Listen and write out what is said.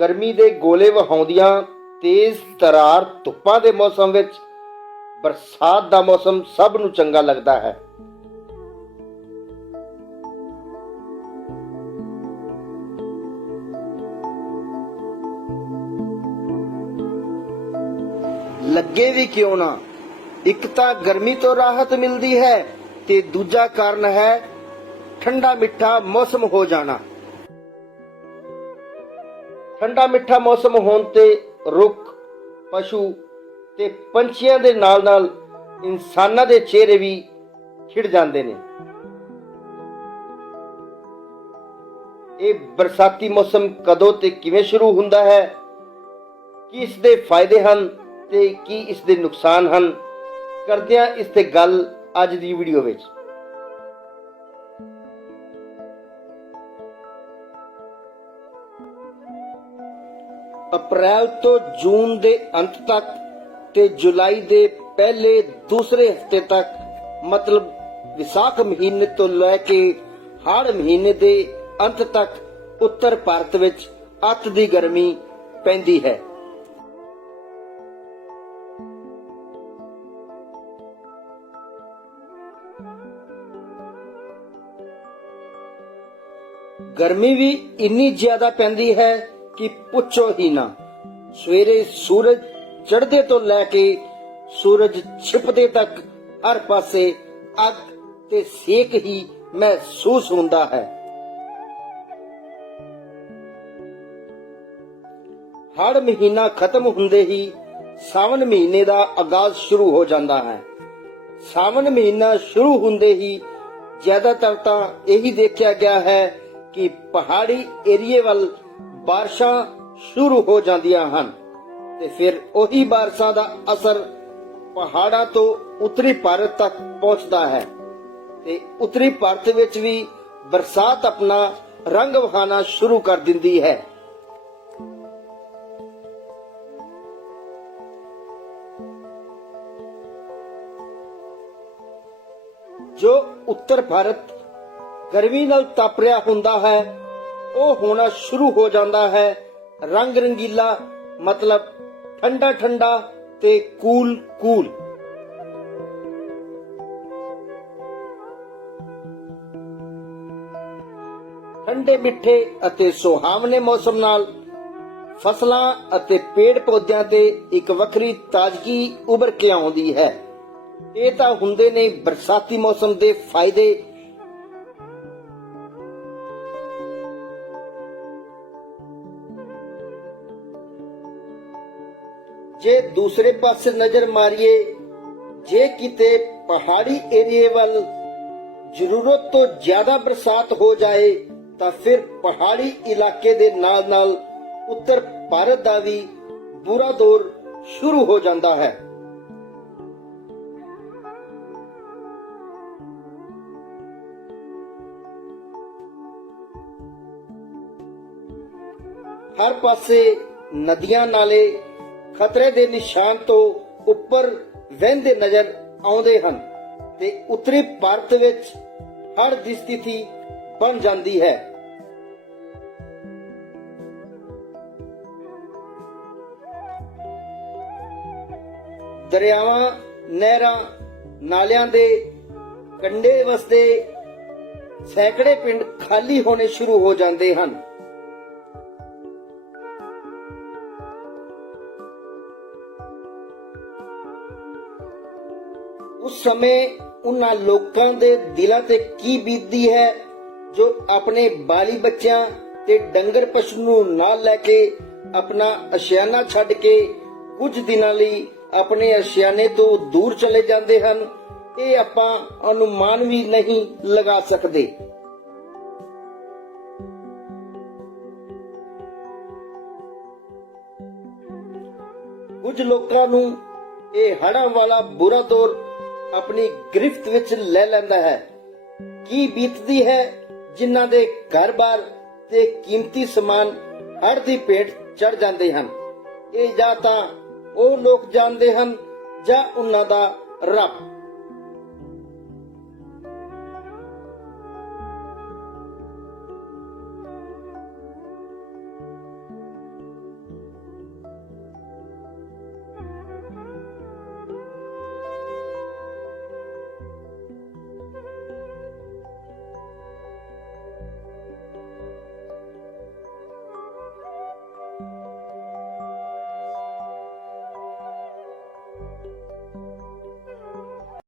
ਗਰਮੀ ਦੇ ਗੋਲੇ ਵਹਾਉਂਦੀਆਂ ਤੇਜ਼ ਤਰਾਰ ਧੁੱਪਾਂ ਦੇ ਮੌਸਮ ਵਿੱਚ ਬਰਸਾਤ ਦਾ ਮੌਸਮ ਸਭ ਨੂੰ ਚੰਗਾ ਲੱਗਦਾ ਹੈ। ਲੱਗੇ ਵੀ ਕਿਉਂ ਨਾ? ਇੱਕ ਤਾਂ ਗਰਮੀ ਤੋਂ ਰਾਹਤ ਮਿਲਦੀ ਹੈ ਤੇ ਦੂਜਾ ਕਾਰਨ ਹੈ ਠੰਡਾ ਮਿੱਠਾ ਮੌਸਮ ਹੋ ਜਾਣਾ। ਠੰਡਾ ਮਿੱਠਾ ਮੌਸਮ ਹੋਣ ਤੇ ਰੁੱਖ, ਪਸ਼ੂ ਤੇ ਪੰਛੀਆਂ ਦੇ ਨਾਲ-ਨਾਲ ਇਨਸਾਨਾਂ ਦੇ ਚਿਹਰੇ ਵੀ ਖਿੜ ਜਾਂਦੇ ਨੇ। ਇਹ ਬਰਸਾਤੀ ਮੌਸਮ ਕਦੋਂ ਤੇ ਕਿਵੇਂ ਸ਼ੁਰੂ ਹੁੰਦਾ ਹੈ? ਕੀ ਇਸ ਦੇ ਫਾਇਦੇ ਹਨ ਤੇ ਕੀ ਇਸ ਦੇ ਨੁਕਸਾਨ ਹਨ? ਕਰਦਿਆਂ ਇਸ ਤੇ ਗੱਲ ਅੱਜ ਦੀ ਵੀਡੀਓ ਵਿੱਚ। ਅਪ੍ਰੈਲ ਤੋਂ ਜੂਨ ਦੇ ਅੰਤ ਤੱਕ ਤੇ ਜੁਲਾਈ ਦੇ ਪਹਿਲੇ ਦੂਸਰੇ ਹਫ਼ਤੇ ਤੱਕ, ਮਤਲਬ ਵਿਸਾਖ ਮਹੀਨੇ ਤੋਂ ਲੈ ਕੇ ਹਾੜ ਮਹੀਨੇ ਦੇ ਅੰਤ ਤੱਕ ਉੱਤਰ ਭਾਰਤ ਵਿੱਚ ਅੱਤ ਦੀ ਗਰਮੀ ਪੈਂਦੀ ਹੈ। ਗਰਮੀ ਵੀ ਇੰਨੀ ਜ਼ਿਆਦਾ ਪੈਂਦੀ ਹੈ ਕਿ ਪੁੱਛੋ ਹੀ ਨਾ। ਸਵੇਰੇ ਸੂਰਜ ਚੜ੍ਹਦੇ ਤੋਂ ਲੈ ਕੇ ਸੂਰਜ ਛਿਪਦੇ ਤੱਕ ਹਰ ਪਾਸੇ ਅੱਗ ਤੇ ਸੇਕ ਹੀ ਮਹਿਸੂਸ ਹੁੰਦਾ ਹੈ। ਹਰ ਮਹੀਨਾ ਖਤਮ ਹੁੰਦੇ ਹੀ ਸਾਵਨ ਮਹੀਨੇ ਦਾ ਆਗਾਜ਼ ਸ਼ੁਰੂ ਹੋ ਜਾਂਦਾ ਹੈ। ਸਾਵਨ ਮਹੀਨਾ ਸ਼ੁਰੂ ਹੁੰਦੇ ਹੀ ਜ਼ਿਆਦਾਤਰ ਤਾਂ ਇਹੀ ਦੇਖਿਆ ਗਿਆ ਹੈ ਕਿ ਪਹਾੜੀ ਏਰੀਏ ਵੱਲ ਬਾਰਿਸ਼ਾਂ ਸ਼ੁਰੂ ਹੋ ਜਾਂਦੀਆਂ ਹਨ ਤੇ ਫਿਰ ਉਹੀ ਬਾਰਿਸ਼ਾਂ ਦਾ ਅਸਰ ਪਹਾੜਾਂ ਤੋਂ ਉੱਤਰੀ ਭਾਰਤ ਤੱਕ ਪਹੁੰਚਦਾ ਹੈ। ਤੇ ਉੱਤਰੀ ਭਾਰਤ ਵਿੱਚ ਵੀ ਬਰਸਾਤ ਆਪਣਾ ਰੰਗ ਵਿਖਾਣਾ ਸ਼ੁਰੂ ਕਰ ਦਿੰਦੀ ਹੈ। ਜੋ ਉੱਤਰ ਭਾਰਤ ਗਰਮੀ ਨਾਲ ਤਪ ਰਿਹਾ ਹੁੰਦਾ ਹੈ ਉਹ ਹੋਣਾ ਸ਼ੁਰੂ ਹੋ ਜਾਂਦਾ ਹੈ। ਰੰਗ ਰੰਗੀਲਾ, ਮਤਲਬ ਠੰਡਾ ਠੰਡਾ ਤੇ ਕੂਲ ਕੂਲ। ਠੰਡੇ, ਮਿੱਠੇ ਅਤੇ ਸੁਹਾਵਣੇ ਮੌਸਮ ਨਾਲ ਫਸਲਾਂ ਅਤੇ ਪੇੜ ਪੌਦਿਆਂ ਤੇ ਇੱਕ ਵੱਖਰੀ ਤਾਜ਼ਗੀ ਉੱਭਰ ਕੇ ਆਉਂਦੀ ਹੈ। ਇਹ ਤਾਂ ਹੁੰਦੇ ਨੇ ਬਰਸਾਤੀ ਮੌਸਮ ਦੇ ਫਾਇਦੇ ਜੇ ਦੂਸਰੇ ਪਾਸੇ ਨਜ਼ਰ ਮਾਰੀਏ, ਜੇ ਕਿਤੇ ਪਹਾੜੀ ਏਰੀਏ ਵੱਲ ਜ਼ਰੂਰਤ ਤੋਂ ਜ਼ਿਆਦਾ ਬਰਸਾਤ ਹੋ ਜਾਏ, ਤਾਂ ਫਿਰ ਪਹਾੜੀ ਇਲਾਕੇ ਦੇ ਨਾਲ-ਨਾਲ ਉੱਤਰ ਭਾਰਤ ਦਾ ਵੀ ਬੁਰਾ ਦੌਰ ਸ਼ੁਰੂ ਹੋ ਜਾਂਦਾ ਹੈ। ਹਰ ਪਾਸੇ ਨਦੀਆਂ ਨਾਲੇ ਖਤਰੇ ਦੇ ਨਿਸ਼ਾਨ ਤੋਂ ਉੱਪਰ ਵਹਿੰਦੇ ਨਜ਼ਰ ਆਉਂਦੇ ਹਨ ਤੇ ਉੱਤਰੀ ਭਾਰਤ ਵਿੱਚ ਹੜ੍ਹ ਦੀ ਸਥਿਤੀ ਬਣ ਜਾਂਦੀ ਹੈ। ਦਰਿਆਵਾਂ, ਨਹਿਰਾਂ, ਨਾਲਿਆਂ ਦੇ ਕੰਢੇ ਵਸਦੇ ਸੈਂਕੜੇ ਪਿੰਡ ਖਾਲੀ ਹੋਣੇ ਸ਼ੁਰੂ ਹੋ ਜਾਂਦੇ ਹਨ। ਉਸ ਸਮੇਂ ਉਹਨਾਂ ਲੋਕਾਂ ਦੇ ਦਿਲਾਂ ਤੇ ਕੀ ਬੀਤਦੀ ਹੈ, ਜੋ ਆਪਣੇ ਬਾਲੀ ਬੱਚਿਆਂ ਤੇ ਡੰਗਰ ਪਸ਼ੂ ਨੂੰ ਨਾਲ ਲੈ ਕੇ ਆਪਣਾ ਅਸ਼ਿਆਨਾ ਛੱਡ ਕੇ ਕੁਝ ਦਿਨਾਂ ਲਈ ਆਪਣੇ ਅਸ਼ਿਆਨੇ ਤੋਂ ਦੂਰ ਚਲੇ ਜਾਂਦੇ ਹਨ, ਇਹ ਆਪਾਂ ਅਨੁਮਾਨ ਵੀ ਨਹੀਂ ਲਗਾ ਸਕਦੇ। ਕੁਝ ਲੋਕਾਂ ਨੂੰ ਇਹ ਹੜ੍ਹਾਂ ਵਾਲਾ ਬੁਰਾ ਦੌਰ ਆਪਣੀ ਗ੍ਰਿਫਤ ਵਿੱਚ ਲੈ ਲੈਂਦਾ ਹੈ। ਕੀ ਬੀਤਦੀ ਹੈ ਜਿਨ੍ਹਾਂ ਦੇ ਘਰ-ਬਾਰ ਤੇ ਕੀਮਤੀ ਸਮਾਨ ਅੜ ਦੀ ਪੇਟ ਚੜ ਜਾਂਦੇ ਹਨ? ਇਹ ਜਾਂ ਤਾਂ ਉਹ ਲੋਕ ਜਾਣਦੇ ਹਨ ਜਾਂ ਉਹਨਾਂ ਦਾ ਰੱਬ।